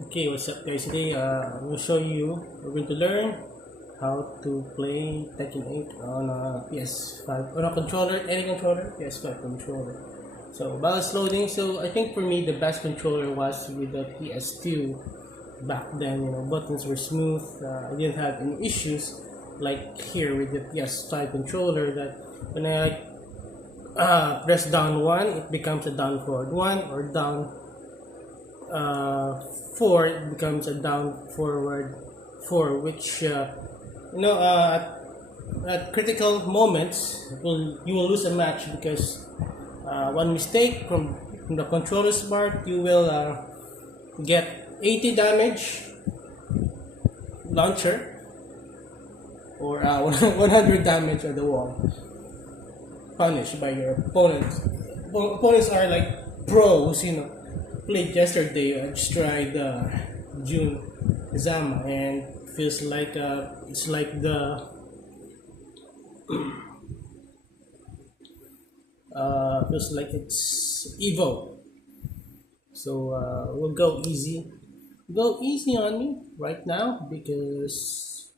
Okay, what's up guys? Today I'm going to show you, we're going to learn how to play Tekken 8 on a PS5, on a controller, any controller, PS5 controller. So while it's loading, so I think for me the best controller was with the PS2 back then, buttons were smooth, I didn't have any issues like here with the PS5 controller that when I press down 1, it becomes a down forward 1 or down uh, 4 it becomes a down forward 4 which you know at critical moments you will lose a match because one mistake from the controller's part you will get 80 damage launcher or 100 damage on the wall punished by your opponents. Opponents are like pros, played yesterday. I just tried June Zama and feels like it's like the feels like it's Evo. So we'll go easy. Go easy on me right now because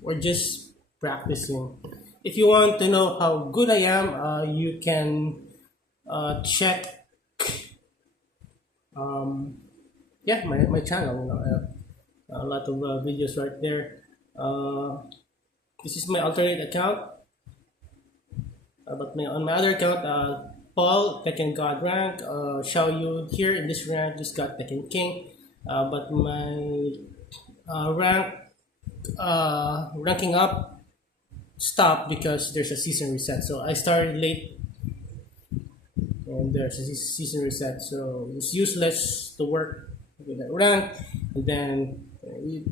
we're just practicing. If you want to know how good I am, you can check my channel. A lot of videos right there. This is my alternate account, but on my other account, Paul Tekken God rank. Show you here in this rank just got Tekken King, but my ranking up stopped because there's a season reset. So I started late and there's a season reset, so it's useless to work with that rank and then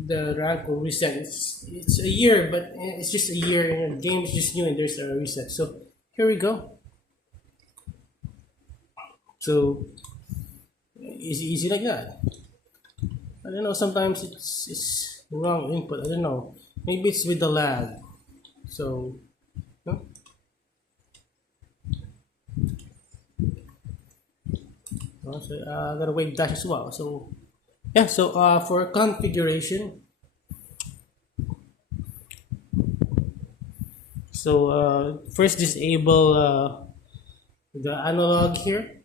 the rank will reset. It's a year, but it's just a year and the game is just new and there's a reset. So here we go. So easy like that. I don't know, sometimes it's wrong input. I don't know, maybe it's with the lag. So no? So I gotta wait dash as well. So yeah, so for configuration, so first disable the analog here.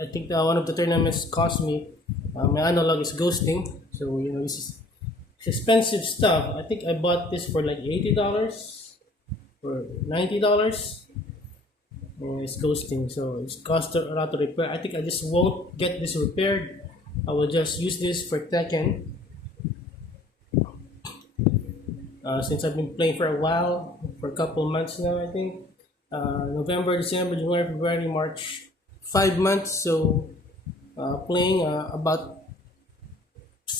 I think one of the tournaments cost me my analog is ghosting. So this is expensive stuff. I think I bought this for like $80 or $90. It's ghosting, so it's cost a lot to repair. I think I just won't get this repaired. I will just use this for Tekken. Since I've been playing for a while, for a couple months now, I think. November, December, January, February, March, 5 months. So playing about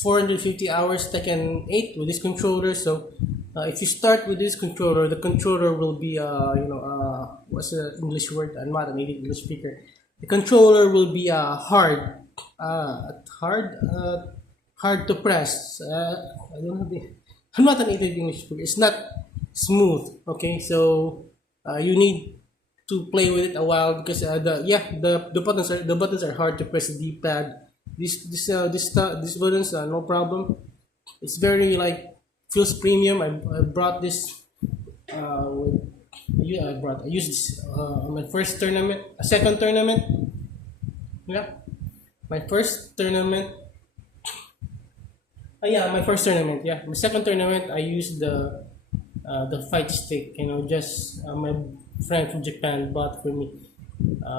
450 hours Tekken 8 with this controller. So if you start with this controller, the controller will be what's the English word? I'm not a native English speaker. The controller will be hard to press. I don't have the. I'm not a native English speaker. It's not smooth. Okay, so you need to play with it a while because the buttons are hard to press the D-pad. These buttons no problem. It's very like feels premium. I brought this I used this on my first tournament, a second tournament. Yeah, my first tournament. My first tournament. Yeah, my second tournament. I used the fight stick. Just my friend from Japan bought for me.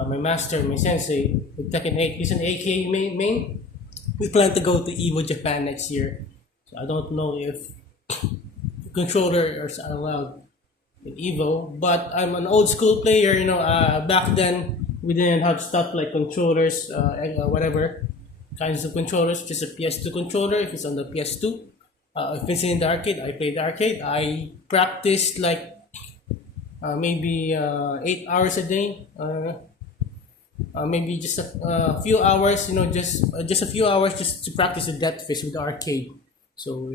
My master, my sensei, with Tekken 8. He's an AK main. We plan to go to Evo Japan next year. So I don't know if controllers are allowed in Evo, but I'm an old school player. Back then we didn't have stuff like controllers, whatever kinds of controllers. Just a PS2 controller. If it's on the PS2, if it's in the arcade, I play the arcade. I practiced like maybe 8 hours a day. Maybe just a few hours. Just a few hours just to practice the death fish with the arcade. So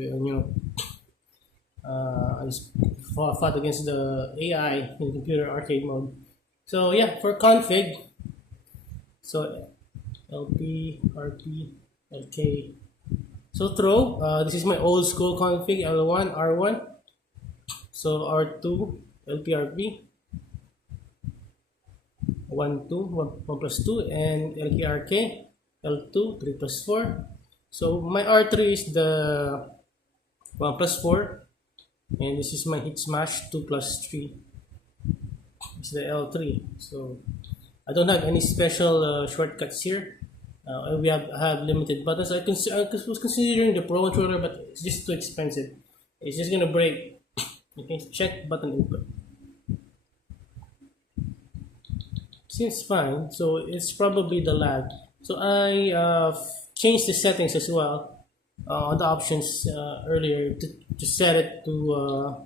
I just fought against the AI in computer arcade mode. So yeah, for config, so LP RP Okay. So throw. This is my old school config. L1, R1. So R2, LPRP. 1, 2, 1 plus 2, and LKRK, L2, 3 plus 4. So my R3 is the 1 plus 4, and this is my hit smash 2 plus 3. It's the L3. So I don't have any special shortcuts here. We have limited buttons. I was considering the Pro controller, but it's just too expensive. It's just gonna break. Okay, check button input. Seems fine. So it's probably the lag. So I changed the settings as well on the options earlier to set it to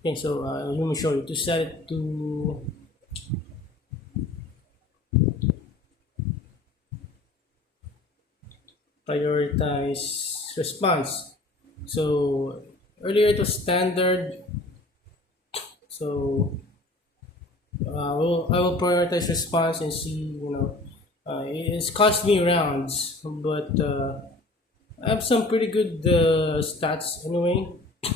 okay. So let me show you to set it to prioritize response. So earlier it was standard. So I will prioritize response and see, it's cost me rounds, but I have some pretty good stats anyway.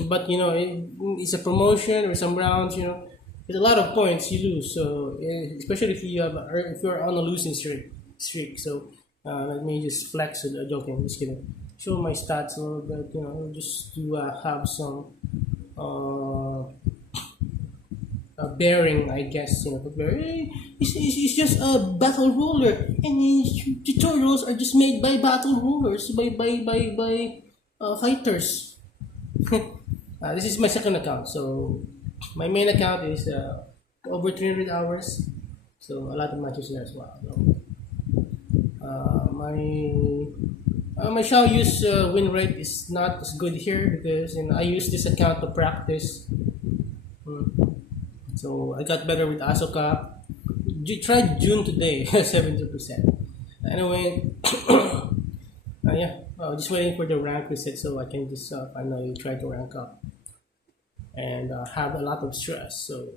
But it's a promotion or some rounds, it's a lot of points you lose. So especially if you're on a losing streak. So let me just flex it. Joking, just kidding. Show my stats a little bit, just to have some bearing, I guess. It's just a battle roller, and tutorials are just made by battle rollers, by fighters. This is my second account. So my main account is over 300 hours. So a lot of matches there as well. So, my Shao use win rate is not as good here because I use this account to practice. So I got better with Asuka. Tried June today, 70%. Anyway, yeah, just waiting for the rank reset so I can just finally try to rank up and have a lot of stress. So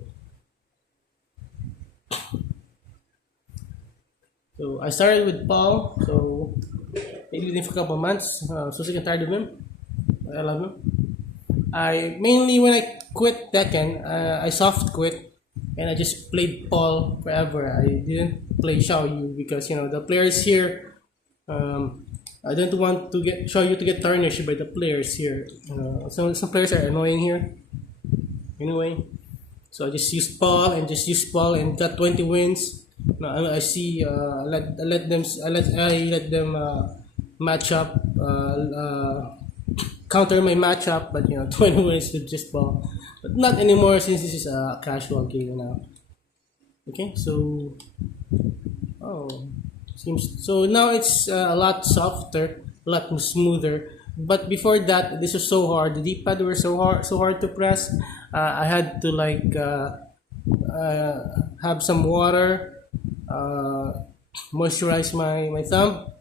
I started with Paul. So maybe with him for a couple months. So sick and tired of him. I love him. I mainly when I quit Tekken, I soft quit and I just played Paul forever. I didn't play Xiaoyu because the players here. I don't want to get Xiaoyu to get tarnished by the players here. Some players are annoying here. Anyway, so I just used Paul and got 20 wins. No, I see. I let them match up. Counter my matchup, but 20 wins with just Paul. But not anymore since this is a casual game now. Okay, so seems so now it's a lot softer, a lot smoother. But before that, this was so hard. The D-pad were so hard to press. I had to have some water, moisturize my thumb,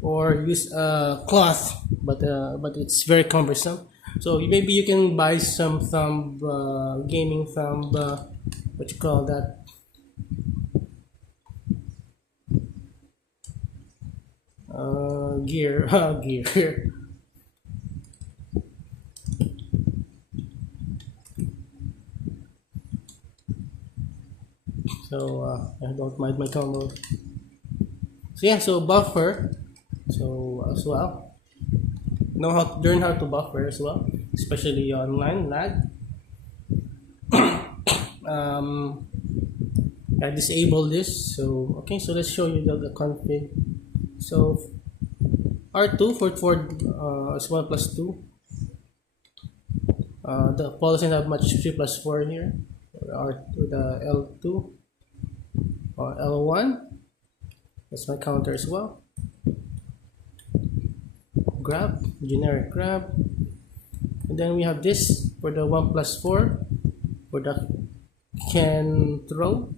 or use a cloth, but it's very cumbersome. So maybe you can buy some thumb, gaming thumb, what you call that? Gear, gear. So I don't mind my combo. So yeah, so buffer. So as well, learn how to buffer as well, especially online lag. I disable this. So okay, so let's show you the config. So R2 for is 1 plus 2. The Paul doesn't have much 3 plus 4 here. R2 the L2 or L1. That's my counter as well. Grab, generic grab, and then we have this for the 1 plus 4 for the can throw.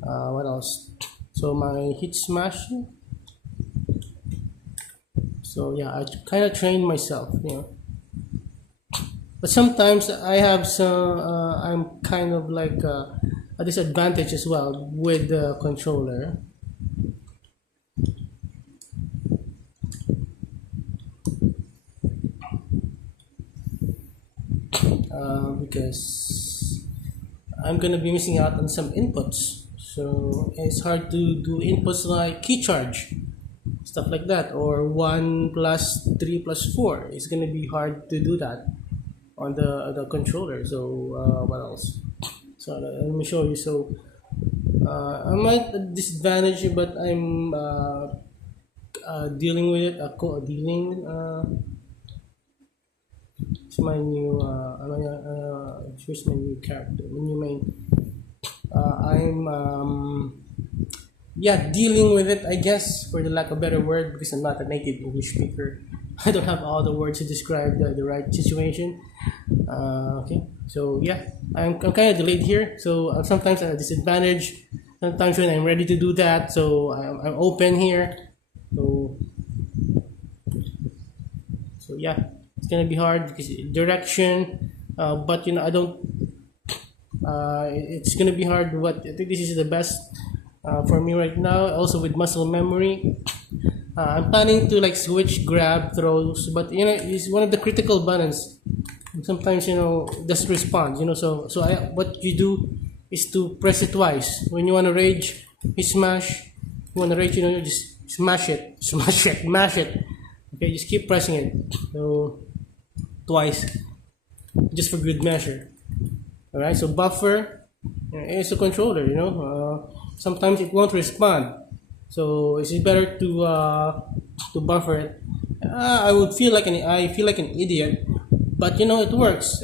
What else? So my hit smash. So yeah, I kind of trained myself, But sometimes I have some. I'm kind of like a disadvantage as well with the controller because I'm gonna be missing out on some inputs. So it's hard to do inputs like key charge, stuff like that, or 1 plus 3 plus 4. It's gonna be hard to do that on the controller. So what else? So let me show you. So I might disadvantage you, but I'm dealing with it. Dealing. It's my new. Here's my new character. My new main. I'm yeah, dealing with it, I guess, for the lack of a better word, because I'm not a native English speaker. I don't have all the words to describe the right situation. Okay, so yeah, I'm kind of delayed here, so sometimes at a disadvantage. Sometimes when I'm ready to do that, so I'm open here. So so yeah, it's gonna be hard because direction. But you know, I don't. It's gonna be hard. What I think this is the best for me right now. Also with muscle memory, I'm planning to like switch grab throws, but you know it's one of the critical buttons. Sometimes you know doesn't respond. You know, so what you do is to press it twice. When you want to rage, you smash. You want to rage, you know, you just smash it, smash it, mash it. Okay, just keep pressing it. So twice, just for good measure. All right. So buffer is a controller. You know, sometimes it won't respond. So it's better to buffer it. I feel like an idiot, but you know it works.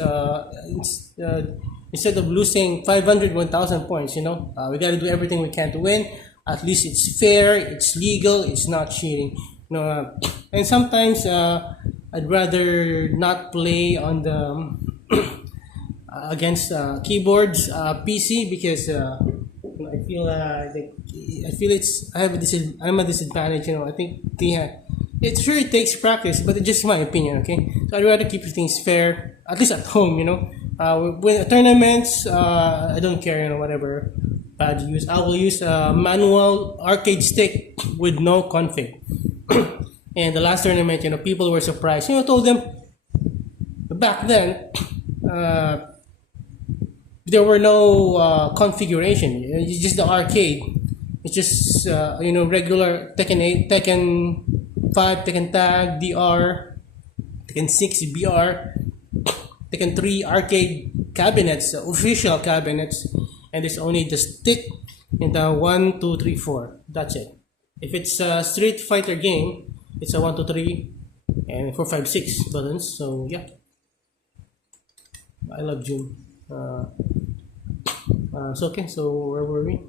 Instead of losing 500, 1,000 points, you know, we got to do everything we can to win. At least it's fair, it's legal, it's not cheating. You know, and sometimes I'd rather not play on the against keyboards PC because I feel like I feel it's I have I'm a disadvantage. You know, I think it sure it takes practice, but it's just my opinion. Okay, so I'd rather keep things fair, at least at home. You know, with tournaments, I don't care. You know, whatever pad you use, I will use a manual arcade stick with no config. And the last tournament, you know, people were surprised. You know, I told them back then. There were no configuration. It's just the arcade. It's just you know regular Tekken 8, Tekken 5, Tekken Tag, DR, Tekken 6, BR, Tekken 3 arcade cabinets, official cabinets, and there's only the stick and the 1, 2, 3, 4. That's it. If it's a Street Fighter game, it's a 1, 2, 3, and 4, 5, 6 buttons. So yeah, I love June. So okay, so where were we?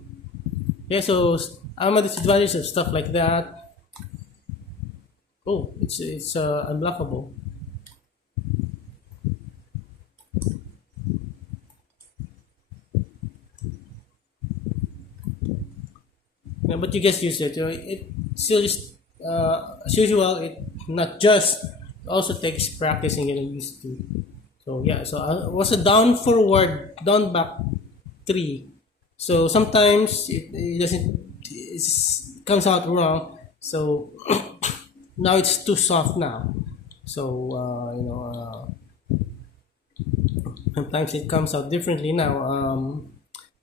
Yeah, so I'm a disadvantage of stuff like that. Oh, it's unblockable. Yeah, but you guys use it. You know, it still just as usual. It not just also takes practicing and used to. So yeah, so I was a down forward, down back 3. So sometimes it doesn't it comes out wrong. So now it's too soft now. So you know sometimes it comes out differently now.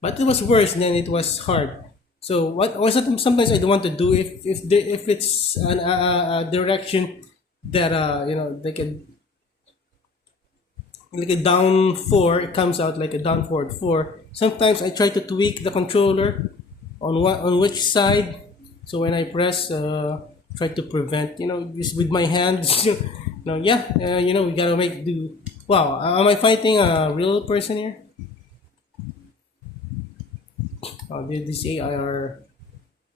But it was worse than it was hard. So what also sometimes I don't want to do if it's a direction that you know they can like a down 4, it comes out like a down forward 4. Sometimes I try to tweak the controller on which side. So when I press, try to prevent, you know, just with my hands. You know, yeah, you know, we gotta make do. Wow, am I fighting a real person here? Oh, this AI are.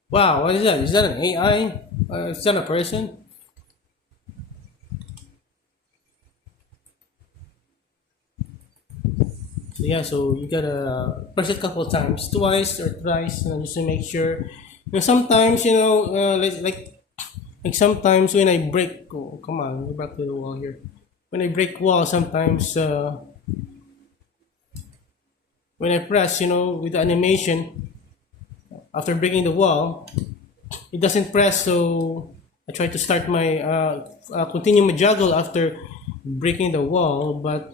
Wow, what is that? Is that an AI? Is that a person? So yeah, so you gotta press it a couple of times, twice or thrice, you know, just to make sure. You know, sometimes you know, like sometimes when I break, oh come on, go back to the wall here. when I break wall, sometimes when I press, with the animation after breaking the wall, it doesn't press. So I try to start my continue my juggle after breaking the wall, but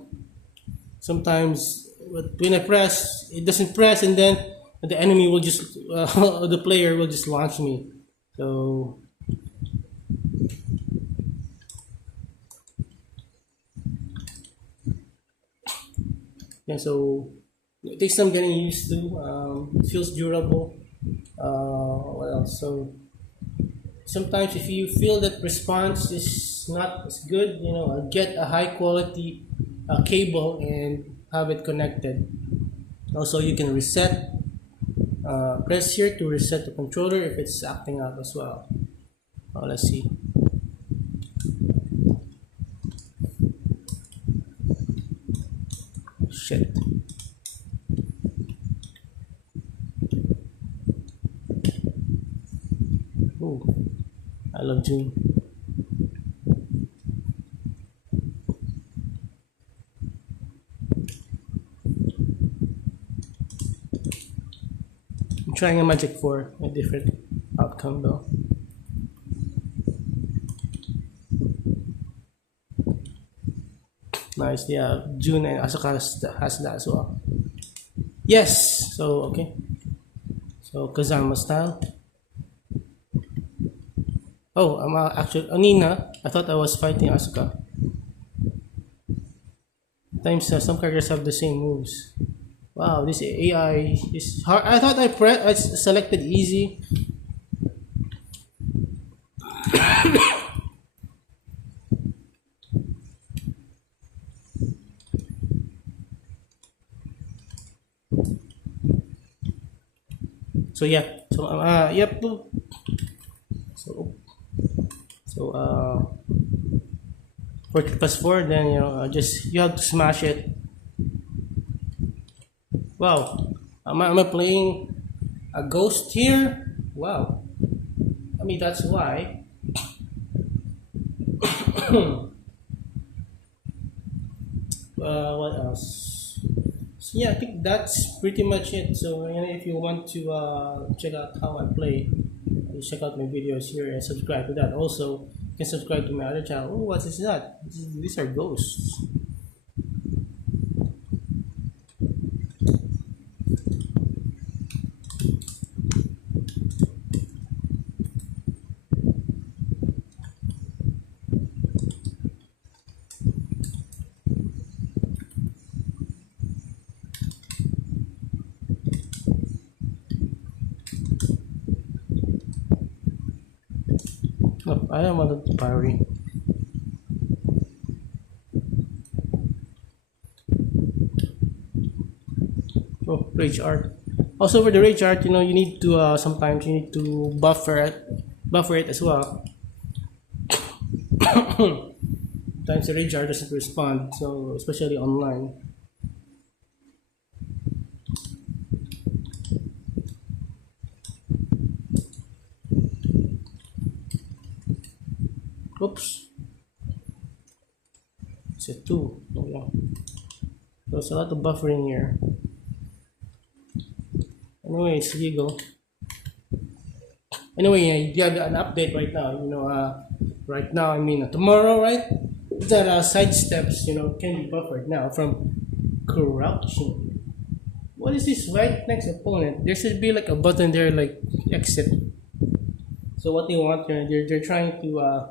sometimes when I press, it doesn't press, and then the enemy will just the player will just launch me. So yeah, so it takes some getting used to. It feels durable. What else? So sometimes if you feel that response is not as good, get a high quality cable and have it connected. Also, you can reset. Press here to reset the controller if it's acting up as well. Let's see. Shit. Ooh, I love June. I'm trying a magic for a different outcome though. Nice, yeah. June and Asuka has that as well. Yes. So okay. So Kazama style. Oh, I'm actually Anina. I thought I was fighting Asuka. Sometimes some characters have the same moves. Wow, this AI is hard. I thought I selected easy. So yeah. So yep. So so 4 plus 4. Then just you have to smash it. Wow. Am I playing a ghost here? Wow. I mean that's why. What else? So yeah, I think that's pretty much it. So if you want to check out how I play, you check out my videos here and subscribe to that. Also, you can subscribe to my other channel. Oh, what is that? These are ghosts. Oh, I am on the parry. Oh, rage art. Also, for the rage art, you need to sometimes you need to buffer it as well. Sometimes the rage art doesn't respond, so especially online. Oops, it's a two. Oh, yeah. There's a lot of buffering here. Anyway, it's legal. Anyway, you have an update right now. Right now, I mean tomorrow, right? That side steps, can be buffered now from crouching. What is this right next opponent? There should be like a button there, like exit. So what they want, they're trying to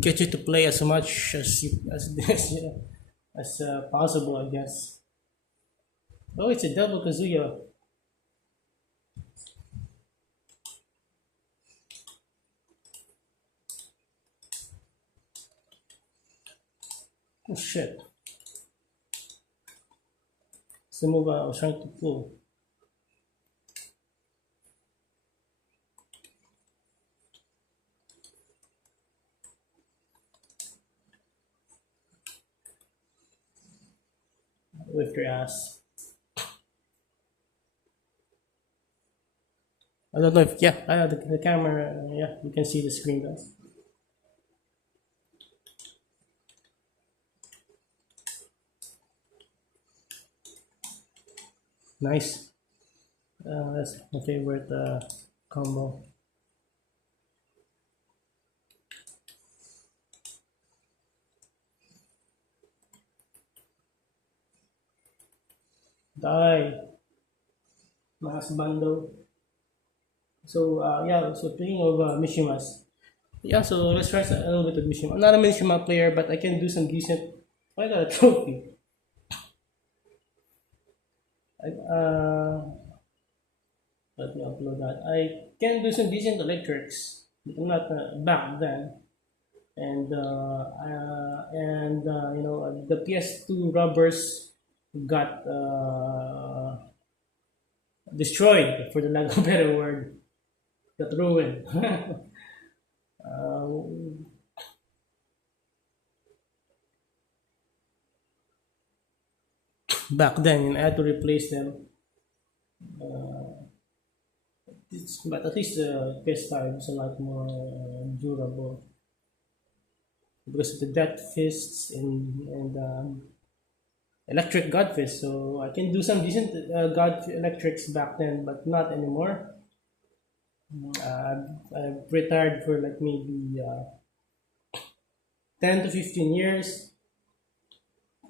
get you to play as much as possible, I guess. Oh, it's a double Kazuya. Oh shit. It's the move I was trying to pull. Lift your ass. I don't know if yeah, I know the camera. Yeah, you can see the screen guys. Nice. That's my favorite combo. Die. Mas bundle. So yeah, so speaking of Mishimas. Yeah, so let's try a little bit of Mishima. I'm not a Mishima player, but I can do some decent. I got a trophy. I, let me upload that. I can do some decent electrics, but I'm not back then. And you know the PS2 rubbers got destroyed, for the lack of a better word, got ruined. uh, Back then, and I had to replace them. But at least the PS5 is a lot more durable because of the death fists and electric god fist. So I can do some decent god electrics back then, but not anymore. I've retired for like maybe 10 to 15 years,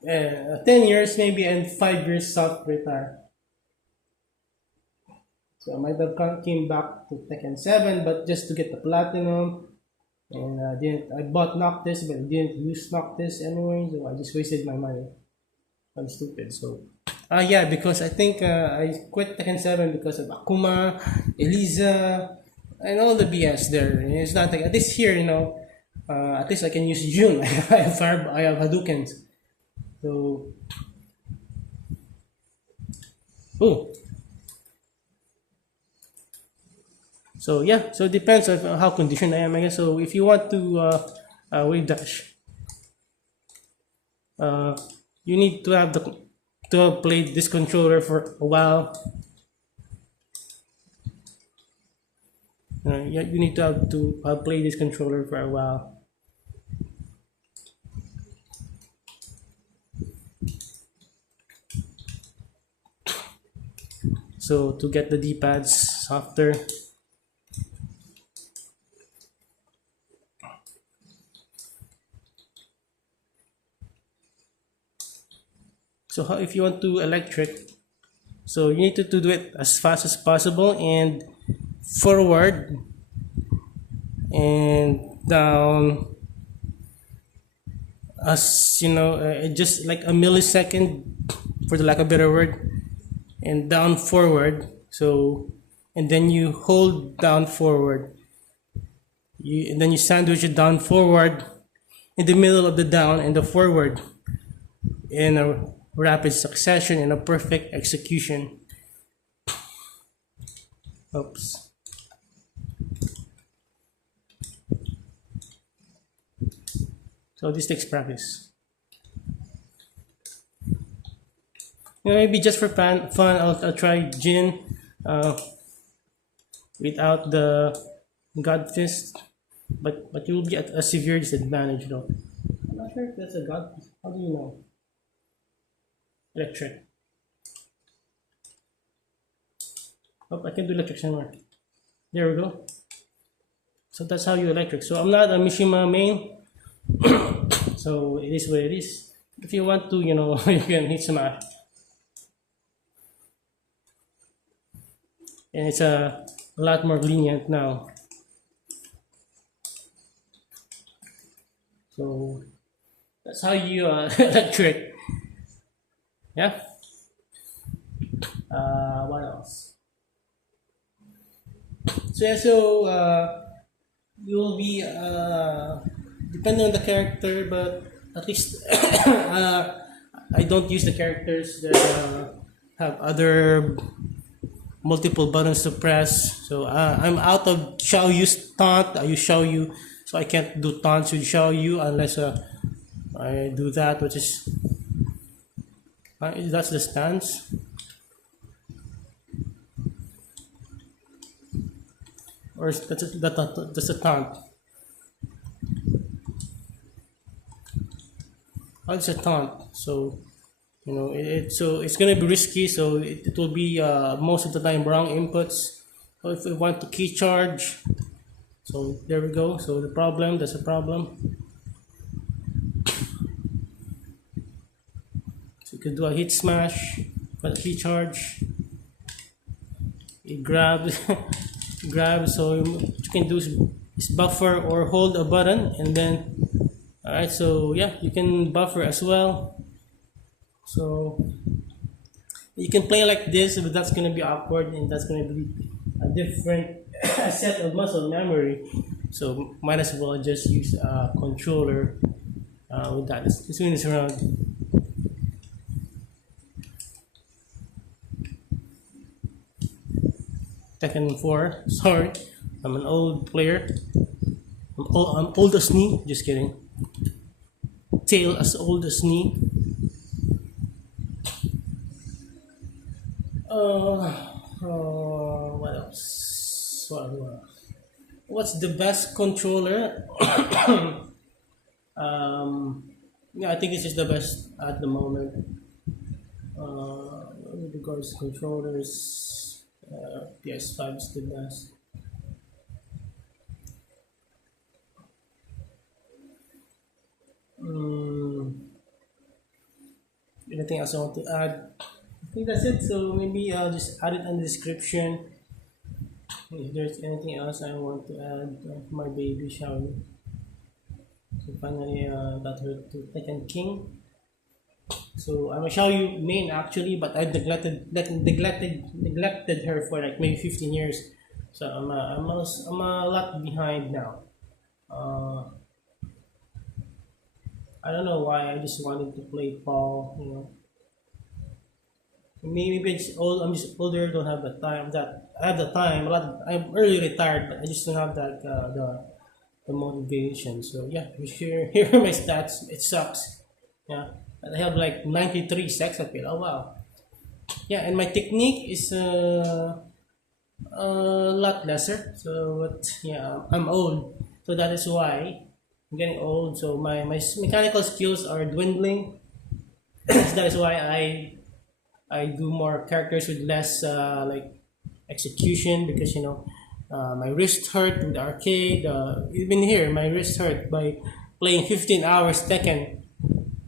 10 years maybe, and 5 years soft retire. So I might have came back to Tekken 7, but just to get the platinum. And I bought Noctis, but I didn't use Noctis anyway, so I just wasted my money. I'm stupid. So yeah, because I think I quit Tekken 7 because of Akuma, Eliza, and all the BS there. It's not like at least here, you know. At least I can use June. I have Hadoukens. So, oh, so yeah. So it depends on how conditioned I am. I guess. So if you want to wave dash, uh, you need to have to have played this controller for a while. Yeah, you need to have played this controller for a while. So to get the D-pads softer. So if you want to electric, so you need to do it as fast as possible and forward and down, as you know, just like a millisecond, for the lack of a better word, and down forward. So and then you hold down forward, and then you sandwich it down forward in the middle of the down and the forward in a rapid succession, in a perfect execution. Oops. So this takes practice. Maybe just for fun, I'll try Jin without the God Fist, but you will be at a severe disadvantage though. I'm not sure if that's a God Fist. How do you know? Electric. Oh, I can do electric somewhere. There we go. So that's how you electric. So I'm not a Mishima main. So it is what it is. If you want to, you know, you can hit smash. And it's a lot more lenient now. So that's how you electric. Yeah. What else? So yeah, so you'll be depending on the character, but at least I don't use the characters that have other multiple buttons to press. So I'm out of Xiao Yu's taunt. I use Xiao Yu, so I can't do taunts with Xiao Yu unless I do that, which is that's the stance. Or that's a taunt. Oh, it's a taunt. So So it's gonna be risky. So it will be most of the time wrong inputs. So if we want to key charge, so there we go. So that's a problem. So you could do a hit smash, but key charge. It grabs, grab. So what you can do is buffer or hold a button, and then all right. So yeah, you can buffer as well. So you can play like this, but that's gonna be awkward, and that's gonna be a different set of muscle memory. So might as well just use a controller with that. Let's win this round. Tekken 4. Sorry, I'm an old player. I'm old as me. Just kidding. Tail as old as me. What else? What's the best controller? Yeah, I think it's just the best at the moment. With regards to controllers, PS5 is the best. Anything else I want to add? I think that's it. So maybe I'll just add it in the description. If there's anything else I want to add, my baby shower. So finally, got her to Tekken King. So I'm gonna show you main actually, but I neglected her for like maybe 15 years. So I'm a lot behind now. I don't know why. I just wanted to play Paul. Maybe it's old. I'm just older. Don't have the time. That I have the time. I'm early retired, but I just don't have that the motivation. So yeah, here are my stats. It sucks. Yeah, I have like 93 sex appeal. Oh wow. Yeah, and my technique is a lot lesser. So but yeah, I'm old. So that is why I'm getting old. So my mechanical skills are dwindling. So that is why I do more characters with less like execution, because my wrist hurt with arcade. Even here, my wrist hurt by playing 15 hours Tekken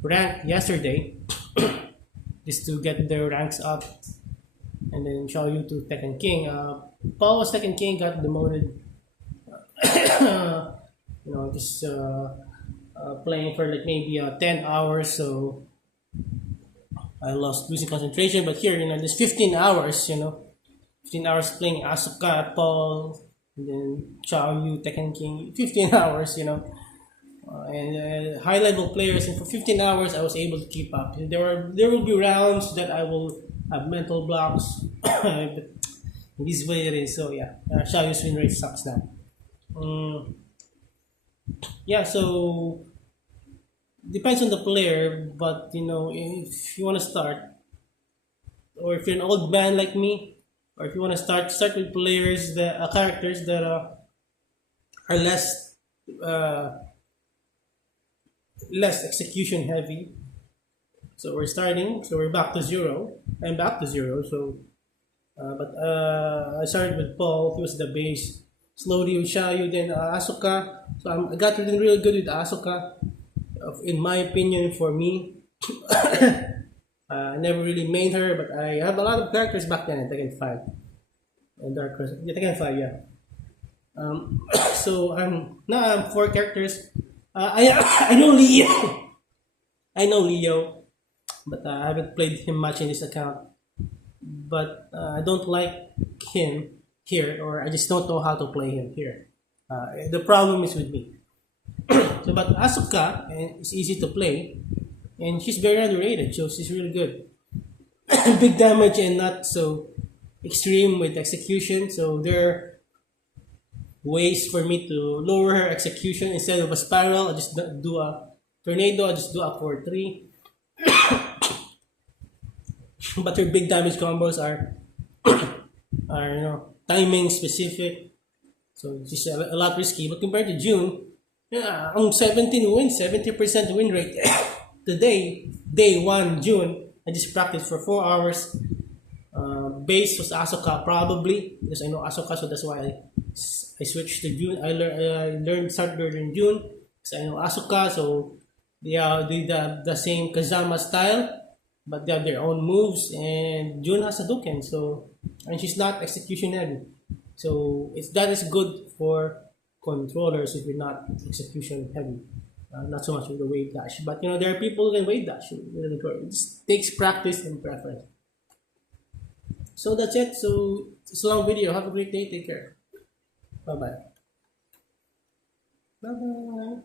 rank yesterday, just to get their ranks up, and then show you to Tekken King. Paul was Tekken King, got demoted. Just playing for like maybe 10 hours, so I lost losing concentration. But here, there's 15 hours, 15 hours playing Asuka, Paul, and then Chao Yu, Tekken King, 15 hours, and high level players, and for 15 hours I was able to keep up. And there will be rounds that I will have mental blocks, but this way it is. So yeah, Chao Yu's win rate sucks now. Yeah, so depends on the player, but if you want to start, or if you're an old man like me, or if you want to start with players that characters that are less execution heavy. So we're starting. So we're back to zero. I'm back to zero. So, I started with Paul. He was the base. Slowly with Xiaoyu, then Asuka. So I got really good with Asuka. In my opinion, for me, I never really made her, but I have a lot of characters back then in Tekken 5. And Dark Crystal. Yeah, Tekken 5, yeah. So I'm 4 characters. I know Leo. I know Leo, but I haven't played him much in this account. But I don't like him here, or I just don't know how to play him here. The problem is with me. So, but Asuka is easy to play, and she's very underrated. So she's really good. Big damage and not so extreme with execution. So there are ways for me to lower her execution. Instead of a spiral, I just do a tornado. I just do a 4-3. But her big damage combos are timing specific. So it's a lot risky. But compared to June, yeah, 17 wins, 70% win rate. Today, day 1 June, I just practiced for 4 hours. Base was Asuka probably because I know Asuka, so that's why I switched to June. Started learning June because I know Asuka, so they are the same Kazama style, but they have their own moves. And June has a Duken, so and she's not execution heavy, so that is good for controllers if you're not execution heavy. Not so much with the wave dash, but there are people who can wave dash. It just takes practice and preference. So that's it. So it's a long video. Have a great day. Take care. Bye bye. Bye bye.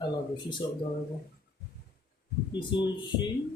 I love her. She's so adorable. Isn't she?